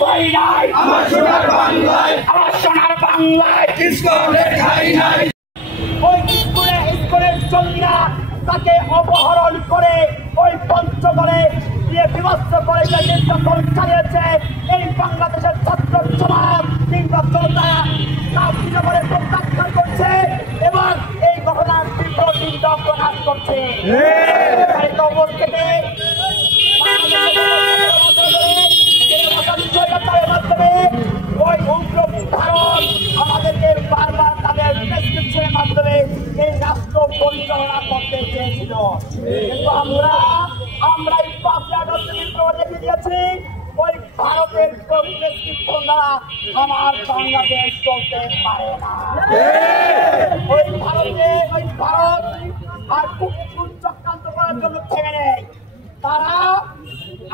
ভয় নাই, আমার সোনার বাংলায়, আমার সোনার বাংলায় ইসকনের ঠাঁই নাই। ওই স্কুলের জঙ্গিরা তাকে অপহরণ করে ওই পঞ্চগড়ে দিয়ে বিভস্ত করে যে নির্যাতন চালিয়েছে এই বাংলাদেশের ছাত্র সমাজ কিংবা জনতা তা করে প্রত্যাখ্যান করছে এবং এই ঘটনার তীব্র নিন্দা প্রকাশ করছে। ওই উগ্র ভারত আমাদেরকে বারবার তাদের প্রেসক্রিপশনের মাধ্যমে এই রাষ্ট্র পরিচালনা করতে চেয়েছিল, কিন্তু আমরা এই 5 আগস্ট বিপ্লব দেখে দিয়েছি ওই ভারতের প্রেসক্রিপশন দ্বারা আমার বাংলাদেশ চলতে পারে না। ওই ভারত আর খুব চক্রান্ত করার জন্য থেমে নেই। তারা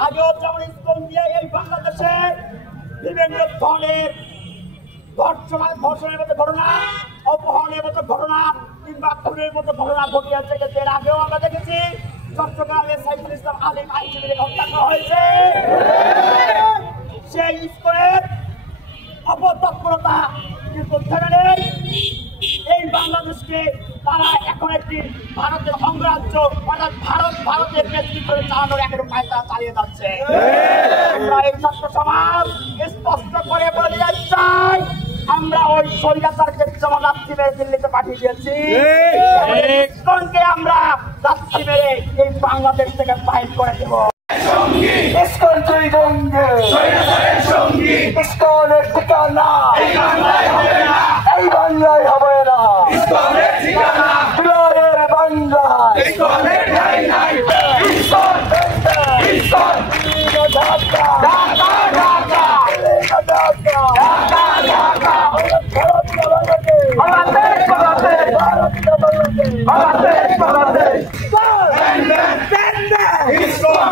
আগেও যেমন স্কুল দিয়ে এই বাংলাদেশে বিভিন্ন ধরনের ধর্ষণের মতো ঘটনা, অপহরণের মতো ঘটনা কিংবা খুনের মতো ঘটনা ঘটিয়েছে, কিন্তু এর আগেও আমরা দেখেছি চট্টগ্রামে সাইফুল ইসলাম আলিম আইনজীবীকে হত্যা করা হয়েছে। সেই স্কুলের অপতৎপরতা কিন্তু থেমে নেই। এই বাংলাদেশকে তারা এখন একটি ভারতের অঙ্গরাজ্য অর্থাৎ ভারতের নেতৃত্বে চালানোর একটা কায়দা চালিয়ে যাচ্ছে। আমরা এই ছাত্র সমাজ স্পষ্ট করে বলে দিতে চাই, আমরা ওই স্বৈরাচারকে যেমন লাথি মেরে দিল্লিতে পাঠিয়ে দিয়েছি, ইসকনকে আমরা লাথি মেরে এই বাংলাদেশ থেকে বাইর করে দেব। ইসকন দুই জঙ্গি, ইসকনের ঠিকানা এই বাংলায় হবে না, এই বাংলায় হবে না। ইসকনের ঠিকানা বিলয়ের বাংলায়, ইসকনের ঠাঁই নাই। ISKCON ISKCON Dhaka Dhaka Dhaka Dhaka Dhaka Dhaka Bangladesh Bangladesh Bangladesh Bangladesh ISKCON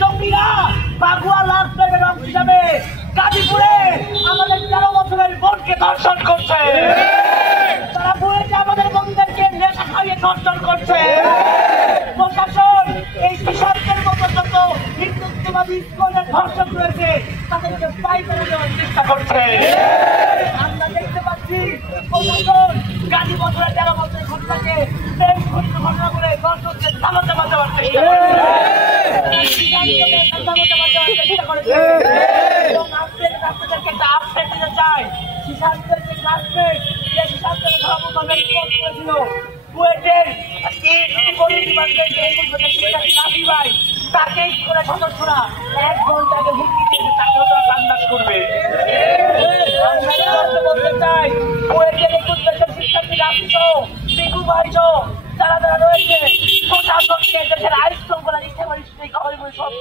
জঙ্গিরা বাগুয়া লাশ হিসাবে গাজীপুরে আমাদের 13 বছরের বোনকে ধর্ষণ করছে, তারা বলেছে আমাদের বোনদেরকে নেশা খাইয়ে ধর্ষণ করছে। প্রশাসন এই কৃষকদের মতো যত হিন্দুত্ববাদী স্কুলের ধর্ষক রয়েছে তাদেরকে পাইকারি দেওয়ার চেষ্টা করছে। আমরা দেখতে পাচ্ছি প্রশাসন গাজী বছরের 13 বছরের ঘটনাকে ঘটনা করে দর্শকদের থামাতে দেওয়ার চেষ্টা করছে। এবং আপনাদেরকে একটা আপডেট দিতে চাই, শিশান্তের যে ক্লাসমেট যে শিশান্তের ধর্মভাবে করেছিল কুয়েটের তাকে স্কুলের সদস্যরা 1 ঘন্টা আগে হুমকি দিয়েছে তাকে তারা কান্দাস করবে। আমরা বলতে চাই কুয়েটের 21 দেশের শিক্ষার্থীরা আসছ বিকু ভাইছ যারা যারা রয়েছে প্রশাসনকে দেশের আইন শৃঙ্খলা নিতে পারিস সব